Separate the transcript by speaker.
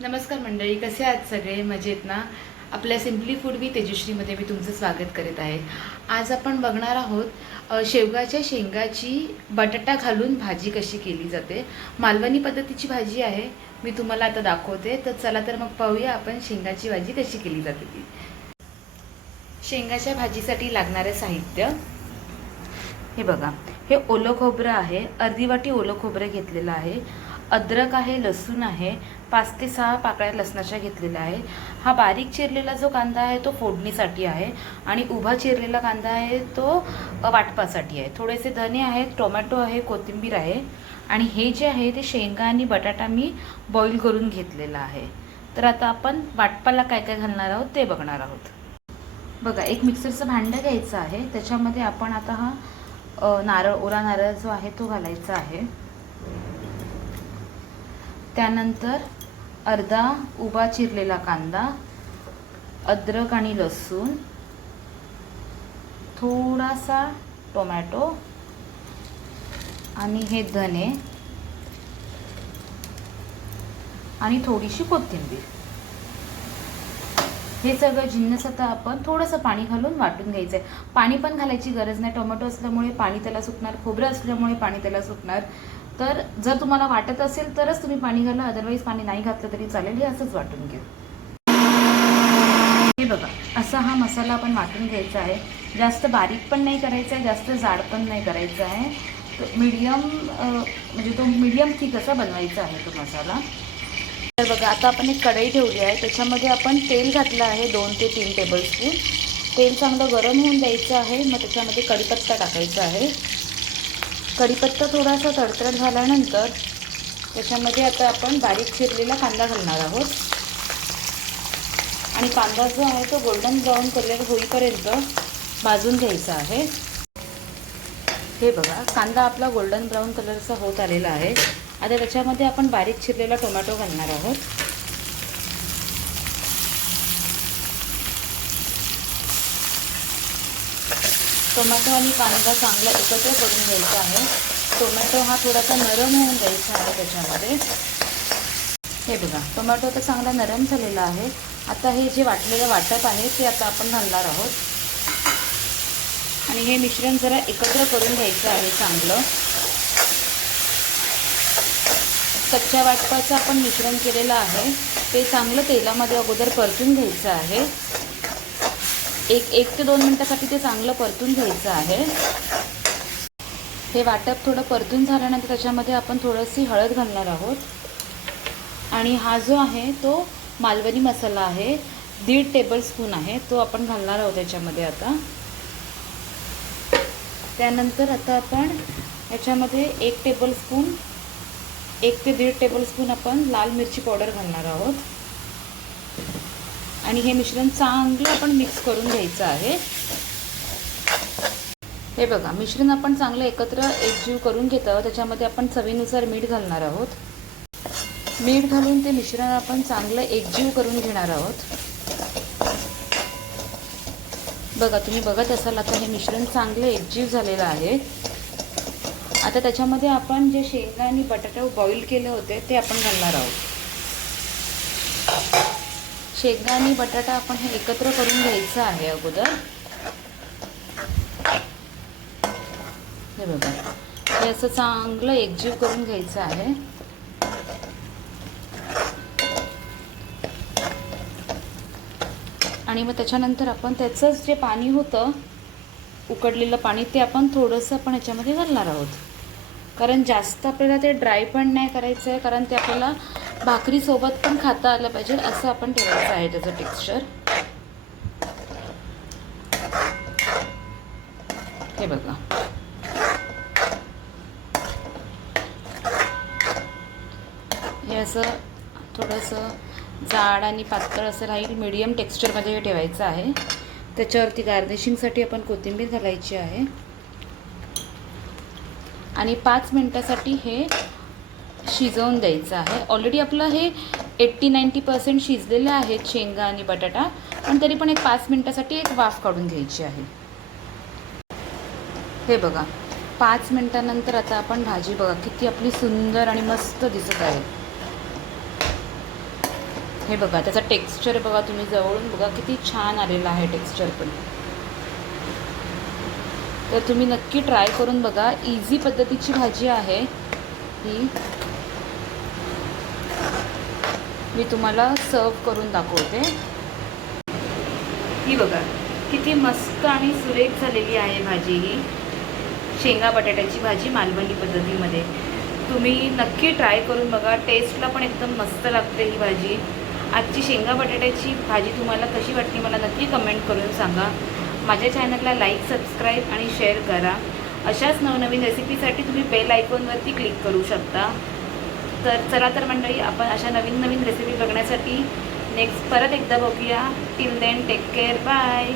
Speaker 1: नमस्कार मंडळी कसे आहात सगळे? मजेत ना? आपल्या सिम्पली फूड वी तेजश्रीमध्ये मी तुमचं स्वागत करीत आहे. आज आपण बघणार आहोत शेवगाच्या शेंगाची बटाटा घालून भाजी कशी केली जाते. मालवणी पद्धतीची भाजी आहे मी तुम्हाला आता दाखवते. तर चला तर मग पाहूया आपण शेंगाची भाजी कशी केली जाते ती. शेंगाच्या भाजीसाठी लागणारे साहित्य. हे बघा हे ओलं खोबरं आहे अर्धी वाटी ओलं खोबरं घेतलेलं आहे. अद्रक आहे लसूण आहे पाच ते सहा पाकळ्या लसणाच्या घेतलेल्या आहे हा बारीक चिरलेला जो कांदा आहे तो फोडणीसाठी आहे आणि उभा चिरलेला कांदा आहे तो वाटपासाठी आहे. थोडेसे धने आहेत टोमॅटो आहे कोथिंबीर आहे आणि हे जे आहे ते शेंगा आणि बटाटा मी बॉईल करून घेतलेला आहे. तर आता आपण वाटपाला काय काय घालणार आहोत ते बघणार आहोत. बघा एक मिक्सरचं भांडं घ्यायचं आहे. त्याच्यामध्ये आपण आता हा नारळ ओला नारळ जो आहे तो घालायचा आहे. त्यानंतर अर्धा उभा चिरलेला कांदा अद्रक आणि लसूण थोडासा टोमॅटो आणि हे धने आणि थोडीशी कोथिंबीर. हे सगळं जिन्नस आता आपण थोडंसं पाणी घालून वाटून घ्यायचं आहे पाणी पण घालायची गरज नाही. टोमॅटो असल्यामुळे पाणी त्याला सुटणार खोबरं असल्यामुळे पाणी त्याला सुटणार तर जर तुम्हाला वाटत असेल तरच तुम्ही पाणी घाला अदरवाईज पाणी नाही घातलं तरी चालेल हे असंच वाटून घ्या. हे बघा असा हा मसाला आपण वाटून घ्यायचा आहे. जास्त बारीक पण नाही करायचा आहे जास्त जाड पण नाही करायचा आहे. मीडियम म्हणजे तो मीडियम थिक असा बनवायचा आहे तो मसाला. तर बघा आता आपण एक कढई ठेवली आहे. त्याच्यामध्ये आपण तेल घातलं आहे दोन ते तीन टेबलस्पून तेल चांगलं गरम होऊन द्यायचं आहे. मग त्याच्यामध्ये कढीपत्ता टाकायचा आहे. कढीपत्ता थोडासा तडतड झाल्यानंतर त्याच्यामध्ये आता आपण बारीक चिरलेला कांदा घालणार आहोत. आणि कांदा जो आहे तो गोल्डन ब्राऊन कलर होईपर्यंत भाजून घ्यायचा आहे. हे बघा कांदा आपला गोल्डन ब्राऊन कलरचा होत आलेला आहे. आता त्याच्यामध्ये आपण बारीक चिरलेला टोमॅटो घालणार आहोत. टोमॅटो आणि कांदा चांगला एकत्र करून घ्यायचा आहे. टोमॅटो हा थोडासा नरम होऊन द्यायचा आहे त्याच्यामध्ये. हे बघा टोमॅटो आता चांगला नरम झालेला आहे. आता हे जे वाटलेलं वाटप आहे ते आता आपण घालणार आहोत. आणि हे मिश्रण जरा एकत्र करून घ्यायचं आहे चांगलं. कच्च्या वाटपाचं आपण मिश्रण केलेलं आहे. ते चांगलं तेलामध्ये अगोदर परतून घ्यायचं आहे. एक एक ते दोन मिनटासाठी ते चांगलं परतून घ्यायचं आहे. हे वाटप थोडं परतून झाल्यानंतर त्याच्यामध्ये आपण थोडीशी हळद घालणार आहोत. आणि हा जो आहे तो मालवणी मसाला आहे. दीड टेबलस्पून आहे. तो आपण घालणार आहोत त्याच्यामध्ये आता. त्यानंतर आता आपण याच्यामध्ये एक टेबलस्पून एक ते दीड टेबलस्पून आपण लाल मिरची पावडर घालणार आहोत. आणि हे मिश्रण चांगलं आपण मिक्स करून घ्यायचं आहे. हे बघा मिश्रण आपण चांगलं एकत्र एकजीव करून घेत आहोत. त्याच्यामध्ये आपण चवीनुसार मीठ घालणार आहोत. मीठ घालून ते मिश्रण आपण चांगलं एकजीव करून घेणार आहोत. बघा तुम्ही बघत असाल आता हे मिश्रण चांगलं एकजीव झालेलं आहे. आता त्याच्यामध्ये आपण जे शेंगा आणि बटाटा बॉईल केले होते ते आपण घालणार आहोत. शेंगा आणि बटाटा आपण हे एकत्र करून घ्यायचं आहे अगोदर. हे बघा. हे असं चांगलं एकजीव करून घ्यायचं आहे. आणि मग त्याच्यानंतर आपण त्याचंच जे पाणी होतं उकडलेलं पाणी ते आपण थोडंसं आपण ह्याच्यामध्ये घालणार आहोत. कारण जास्त आपल्याला ते ड्राय पण नाही करायचं आहे कारण ते आपल्याला भाकरीसोबत पण खाता आलं पाहिजे असं आपण ठेवायचं आहे त्याचं टेक्स्चर हे बघा. हे असं थोडंसं जाड आणि पातळ असं राहील मिडियम टेक्स्चरमध्ये हे ठेवायचं आहे. त्याच्यावरती गार्निशिंगसाठी आपण कोथिंबीर घालायची आहे. आणि पाच मिनटासाठी हे शिजवून द्यायचं आहे. ऑलरेडी आपलं हे एट्टी नाईंटी पर्सेंट शिजलेलं आहे शेंगा आणि बटाटा. पण तरी पण एक पाच मिनटासाठी एक वाफ काढून घ्यायची आहे. हे बघा पाच मिनटानंतर आता आपण भाजी बघा किती आपली सुंदर आणि मस्त दिसत आहे. हे बघा त्याचा टेक्स्चर बघा तुम्ही जवळून बघा किती छान आलेला आहे टेक्स्चर पण. तर तुम्ही नक्की ट्राय करून बघा. इझी पद्धतीची भाजी आहे ही. मी तुम्हाला सर्व करून दाखवते. ही बघा किती मस्त आणि सुरेख झालेली आहे भाजी ही. शेंगा बटाट्याची भाजी मालवणी पद्धतीमध्ये. तुम्ही नक्की ट्राय करून बघा टेस्टला पण एकदम मस्त लागते ही भाजी. आजची शेंगा बटाट्याची भाजी तुम्हाला कशी वाटली मला नक्की कमेंट करून सांगा. माझ्या चॅनलला लाईक सबस्क्राईब आणि शेअर करा. अशाच नवनवीन रेसिपीसाठी तुम्ही बेल आयकॉनवरती क्लिक करू शकता. तर चला तर मंडळी आपण अशा नवीन नवीन रेसिपी बघण्यासाठी नेक्स्ट परत एकदा बघूया. Till then take care bye